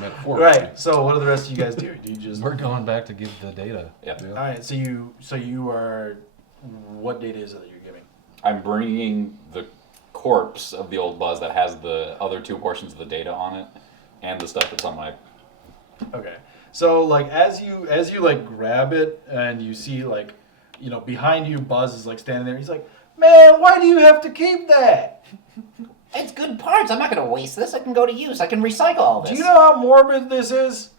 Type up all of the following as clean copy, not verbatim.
metaphorically. Right. So what do the rest of you guys do? Do you just? We're going back to give the data. Yeah. All right. So you are. What data is it that you're giving? I'm bringing the corpse of the old Buzz that has the other two portions of the data on it, and the stuff that's on my. Okay. So like as you like grab it and you see like, behind you Buzz is like standing there. He's like, man, why do you have to keep that? It's good parts. I'm not going to waste this. I can go to use. I can recycle all this. Do you know how morbid this is?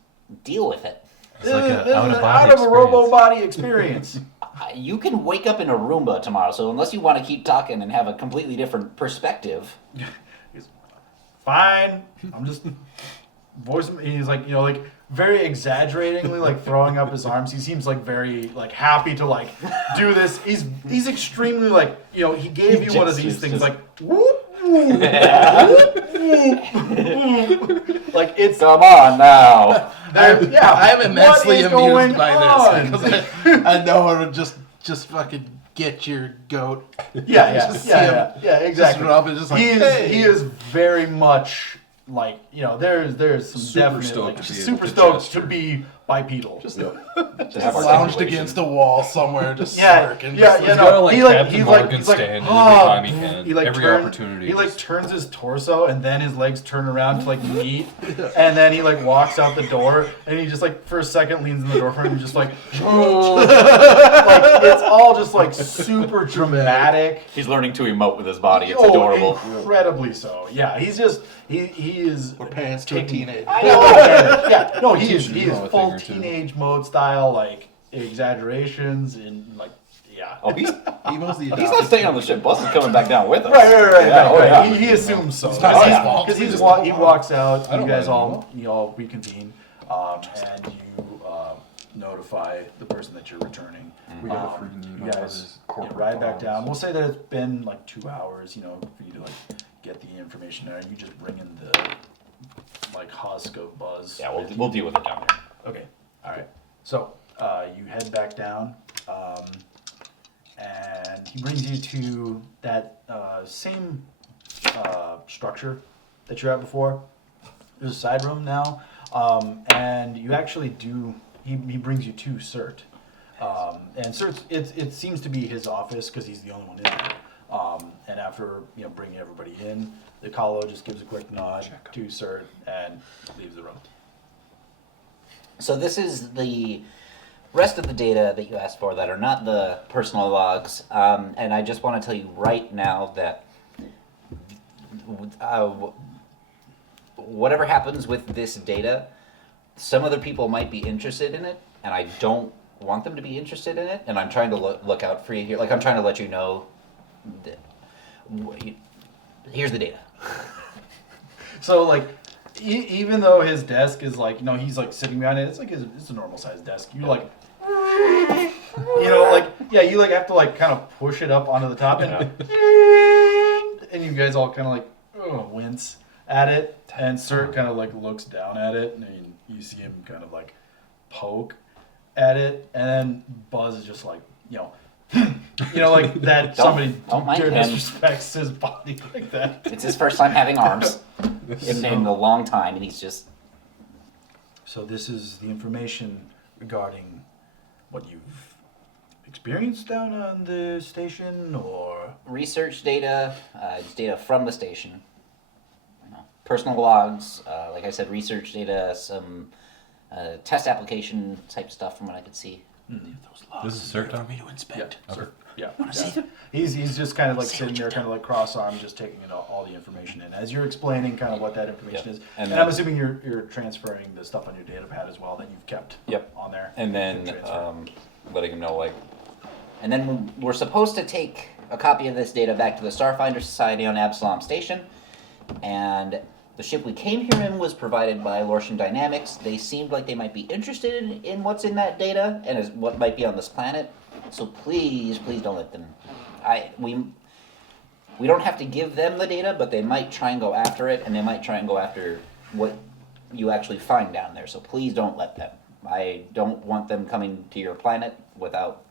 Deal with it. It's like This an is out an of body out of a robo body experience. You can wake up in a Roomba tomorrow, so unless you want to keep talking and have a completely different perspective. Fine. I'm just voicing. He's like, like very exaggeratingly like throwing up his arms. He seems like very like happy to like do this. He's extremely like, he gave you one of these things like whoop, whoop, whoop. Like it's Come on now. I'm immensely What is going amused by on? this because I know it would just fucking get your goat. Yeah, Just see him exactly. just rub it, just like, he hey. is very much like, there's some Super definite stoked like, to be super able to stoked gesture. to be bipedal. Just Have lounged articulation. against a wall somewhere, just Yeah, smirking. yeah, He's yeah. gotta, No, like, he like Captain he's like Morgan he's like stand every "Oh," time he can. he like Every opportunity He like just- turns his torso and then his legs turn around to like meet, and then he like walks out the door and he just like for a second leans in the door frame and just like, like it's all just like super dramatic. He's learning to emote with his body. It's adorable. Incredibly so. Yeah, he's just he is. Or pants to a teenager. Yeah, no, he is Teaches you a full thing or two. teenage mode style like exaggerations and like yeah. Oh, he's Emo's the he's not staying on the ship. Buzz is coming back down with us. Right. Yeah, oh, yeah. He assumes so. It's not his fault. Because he walks out. You guys all reconvene, and you notify the person that you're returning. We got a freaking You guys ride back down. We'll say that it's been like 2 hours, for you to like get the information there. You just bring in the like husk of Buzz. Yeah, we'll deal with it down here. Okay. All right. So you head back down, and he brings you to that same structure that you're at before. There's a side room now, and you actually do. He brings you to Sirt, and Sirt it seems to be his office because he's the only one in there. And after bringing everybody in, the Kahlo just gives a quick nod to Sirt and leaves the room. So this is the rest of the data that you asked for that are not the personal logs. And I just want to tell you right now that whatever happens with this data, some other people might be interested in it, and I don't want them to be interested in it, and I'm trying to look out for you here. Like, I'm trying to let you know that here's the data. So like, even though his desk is like, he's like sitting behind it. It's like it's a normal sized desk. You're like, you like have to like kind of push it up onto the top and you guys all kind of like wince at it. And Sirt kind of like looks down at it, and you see him kind of like poke at it, and then Buzz is just like, like that somebody don't mind him. disrespects his body like that. It's his first time having arms in a long time, and he's just... So this is the information regarding what you've experienced down on the station, or Research data, it's data from the station. Personal logs, like I said, research data, some test application type stuff from what I could see. This is Sirt down? to inspect. Yeah. He's just kind of like sitting there, kind of like cross-armed, just taking all the information in. As you're explaining kind of what that information is, and I'm assuming you're transferring the stuff on your data pad as well that you've kept on there. And then letting him know, like... And then we're supposed to take a copy of this data back to the Starfinder Society on Absalom Station, and the ship we came here in was provided by Lortian Dynamics. They seemed like they might be interested in what's in that data and what might be on this planet. So please don't let them. We don't have to give them the data, but they might try and go after it, and they might try and go after what you actually find down there. So please don't let them. I don't want them coming to your planet without.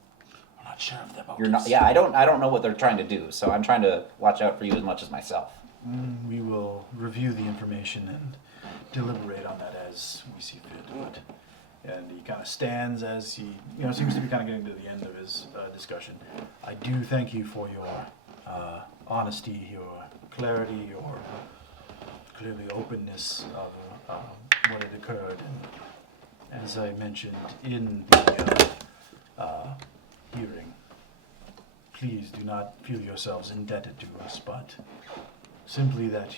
I'm not sure of them. You're not. Yeah, I don't know what they're trying to do. So I'm trying to watch out for you as much as myself. We will review the information and deliberate on that as we see fit. And he kind of stands as he, seems to be kind of getting to the end of his discussion. I do thank you for your honesty, your clarity, your clearly openness of what had occurred. And as I mentioned in the hearing, please do not feel yourselves indebted to us, but simply that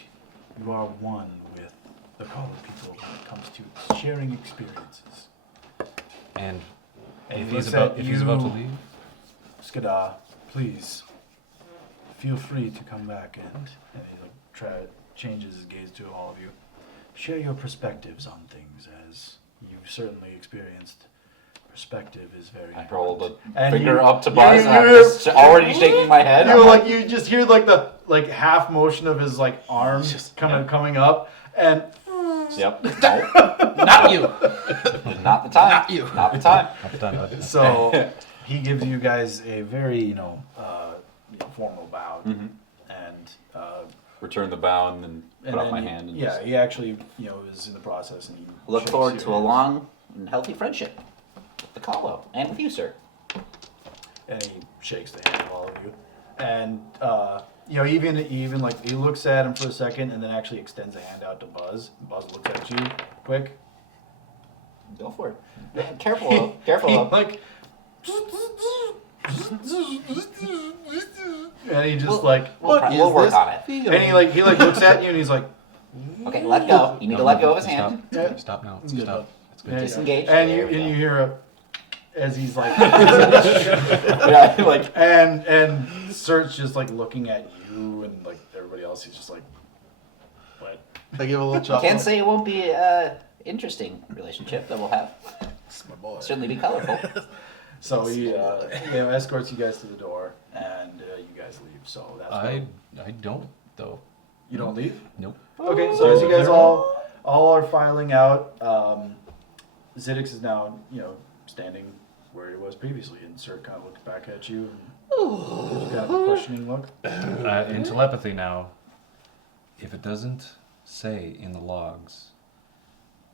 you are one with the colored people when it comes to sharing experiences. And And if he he's looks about at if he's about to you, leave, Skadar, please feel free to come back and he changes his gaze to all of you. Share your perspectives on things, as you've certainly experienced. Perspective is very I rolled a And finger you- up to you- Buzz, and I'm you- just already shaking my head. I'm like, you just hear the half motion of his arm coming up, and yep. Nope. Not you. Not the time. Not you. Not the time. not the time, bud. so he gives you guys a very formal bow, Mhm. and Return the bow and then put and up then my he- hand. And yeah, just, he actually is in the process, and he Look shakes forward your to a hand. long and healthy friendship with the Kahlo and with you, sir. And he shakes the hand of all of you, and even he looks at him for a second, and then actually extends a hand out to Buzz. Buzz looks at you quick. Go for it. Careful, careful. And he just We'll Is work this on it. feeling? and he looks at you, and he's like, Okay, let go. You need to let go of his hand. Stop. Stop now. Yeah. Stop. It's good. Yeah. Disengage. and There we go. you hear as he's yeah, like, and Sirt's just looking at you, and everybody else. He's just like, what? I give a little chuckle. Can't say it won't be an interesting relationship that we'll have. It's my boy. Certainly be colorful. So he escorts you guys to the door, and you guys leave. So that's I don't though. you don't leave. Nope. Okay, so as you guys all are filing out, Ziddix is now standing where he was previously, and Sirt kind of looks back at you and gives you kind of a questioning look. In telepathy now, if it doesn't say in the logs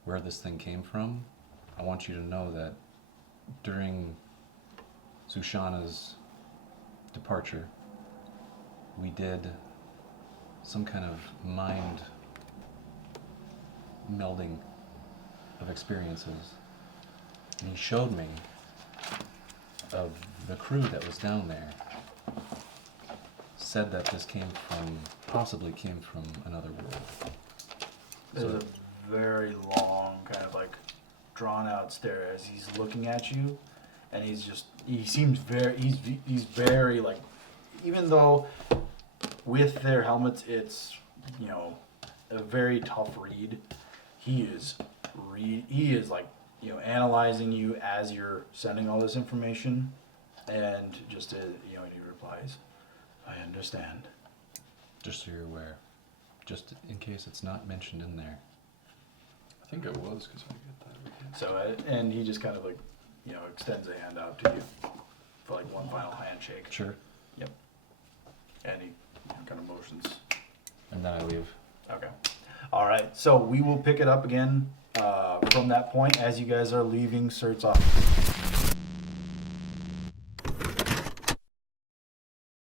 where this thing came from, I want you to know that during Sushana's departure, we did some kind of mind melding of experiences. And he showed me of the crew that was down there, said that this possibly came from another world. There's a very long, kind of drawn out stare as he's looking at you, and he seems he's very even though with their helmets it's a very tough read, he is analyzing you as you're sending all this information, and just he replies, I understand. Just so you're aware. Just in case it's not mentioned in there. I think it was because I get that. So and he just kind of extends a hand out to you for one final handshake. Sure. Yep. And he kind of motions. And then I leave. Okay. All right. So we will pick it up again from that point as you guys are leaving Sirt's office.